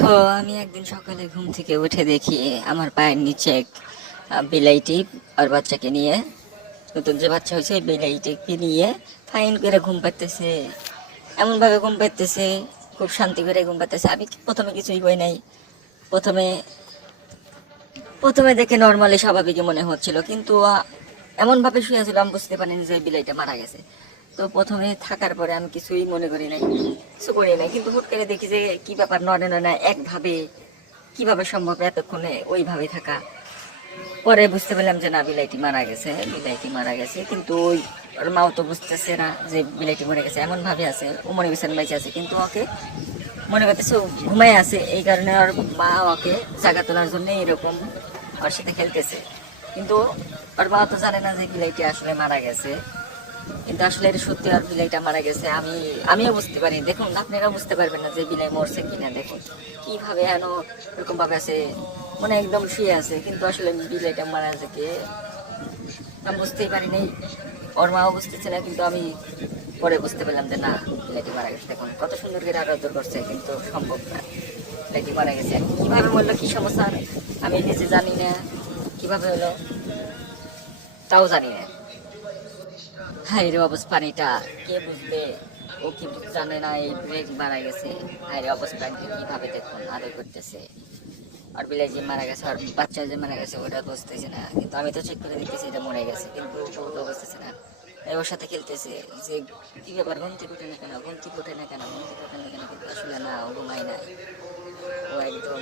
তো আমি একদিন সকালে ঘুম থেকে উঠে দেখি আমার পায়ের নিচে এক বিলাইটি আর বাচ্চাকে নিয়ে, নতুন যে বাচ্চা হয়েছে ওই বিলাইটিকে নিয়ে ফাইন করে ঘুম পাড়তেছে। এমনভাবে ঘুম পাড়তেছে, খুব শান্তি করে ঘুম পাড়তেছে। আমি প্রথমে কিছুই বই নাই। প্রথমে প্রথমে দেখে নর্মালি স্বাভাবিকই মনে হচ্ছিল, কিন্তু এমনভাবে শুয়েছিল আমি বুঝতে পারিনি যে বিলাইটা মারা গেছে। তো প্রথমে থাকার পরে আমি কিছুই মনে করি নাই, কিছু করি নাই, কিন্তু হুট করে দেখি যে কি ব্যাপার, নড়ে না একভাবে, কিভাবে সম্ভব এতক্ষণে ওইভাবে থাকা। পরে বুঝতে পারলাম যে না, বিলাইটি মারা গেছে, বিলাইটি মারা গেছে। কিন্তু ওই ওর মাও তো বুঝতেছে না যে বিলাইটি মরে গেছে, এমন ভাবে আছে ও মনে করছে বেঁচে আছে, কিন্তু ওকে মনে করতেছে ও ঘুমায় আছে। এই কারণে ওর মা ওকে জাগা তোলার জন্য এরকম ওর সাথে খেলতেছে। কিন্তু ওর মা তো জানে না যে বিলাইটি আসলে মারা গেছে। কিন্তু আসলে এটা সত্যি আর বিলাইটা মারা গেছে। আমিও বুঝতে পারি। দেখুন, আপনারা বুঝতে পারবেন না যে বিলাই মরছে কিনা। দেখুন কিভাবে হেন এরকম ভাবে আছে, মানে একদম শুয়ে আছে, কিন্তু আসলে বিলাইটা মারা গেছে কে আমি বুঝতেই পারি নাই। ওর মাও বুঝতেছে না, কিন্তু আমি পরে বুঝতে পারলাম যে না, বিলাইটি মারা গেছে। দেখুন কত সুন্দর করে আদর করছে, কিন্তু সম্ভব না, বিলাইটি মারা গেছে। কিভাবে বললো, কি সমস্যা আমি নিজে জানি না, কিভাবে হলো তাও জানি না। হাই রে অবস্থা, পানিটা কে বুঝবে, ও কি জানে না এই ব্রেক মারা গেছে। হাই রে অবস্থা, কিভাবে দেখুন আদর করতেছে। আর বিলাই যে মারা গেছে, আর বাচ্চা যে মারা গেছে ওটা বুঝতেছে না, কিন্তু আমি তো চেক করে দেখতেছি এটা মরে গেছে, কিন্তু ও তো বুঝতেছে না। ওর সাথে খেলতেছে যে কি ব্যাপার, ঘুম থেকে ওঠে না কেন, ঘুম থেকে ওঠে না কেন, ঘুম থেকে ওঠে না কেন, কিন্তু আসলে না, ও ঘুমায় নাই। ও একদম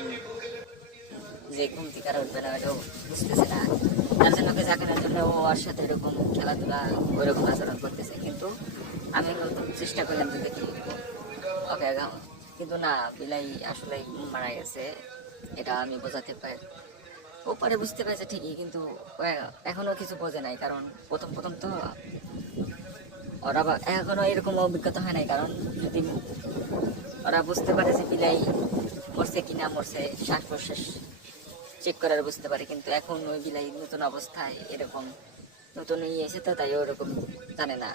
যে ঘুম থেকে আর উঠবে না ওটাও বুঝতেছে না। তার জন্য ওকে জাগানোর জন্য ও ওর সাথে এরকম খেলাধুলা ওইরকম আচরণ করতেছে। কিন্তু আমি হয়তো চেষ্টা করলাম যে দেখি ওকে আগাম, কিন্তু না, বিলাই আসলে মারা গেছে, এটা আমি বোঝাতে পারি। ও পরে বুঝতে পেরেছে ঠিকই, কিন্তু এখনো কিছু বোঝে নাই, কারণ প্রথম প্রথম তো ওরা এখনো এরকম অভিজ্ঞতা হয় নাই। কারণ যদি ওরা বুঝতে পারে যে বিলাই মরছে কিনা মরছে, শ্বাস প্রশ্বাস চেক করার বুঝতে পারে, কিন্তু এখন ওই বিলাই নতুন অবস্থায় এরকম নতুন ইয়ে এসে তো, তাই ওরকম জানে না।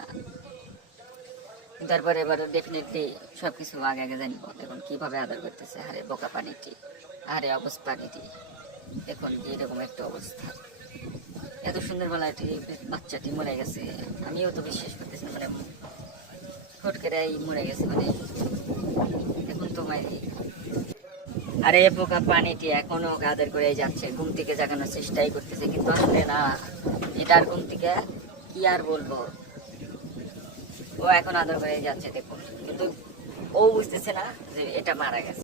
তারপরে এবার ডেফিনেটলি সবকিছু আগে আগে জানবো। দেখুন কিভাবে আদর করতেছে, আরে বোকা পানিটি, আরে অবস্থা পানিটি, দেখুন কি এরকম একটা অবস্থা। এত সুন্দর বেলাটি বাচ্চাটি মরে গেছে, আমিও তো বিশ্বাস করতেছি না, মানে হুট করে মরে গেছে, মানে এখন তো মাইরি। আরে পোকা পানিটি এখনো আদর করে যাচ্ছে, ঘুম থেকে জাগানোর চেষ্টাই করতেছে, কিন্তু আসলে না, এটার ঘুম থেকে কি আর বলবো, ও এখন আদর করে যাচ্ছে দেখুন, কিন্তু ও বুঝতেছে না যে এটা মারা গেছে।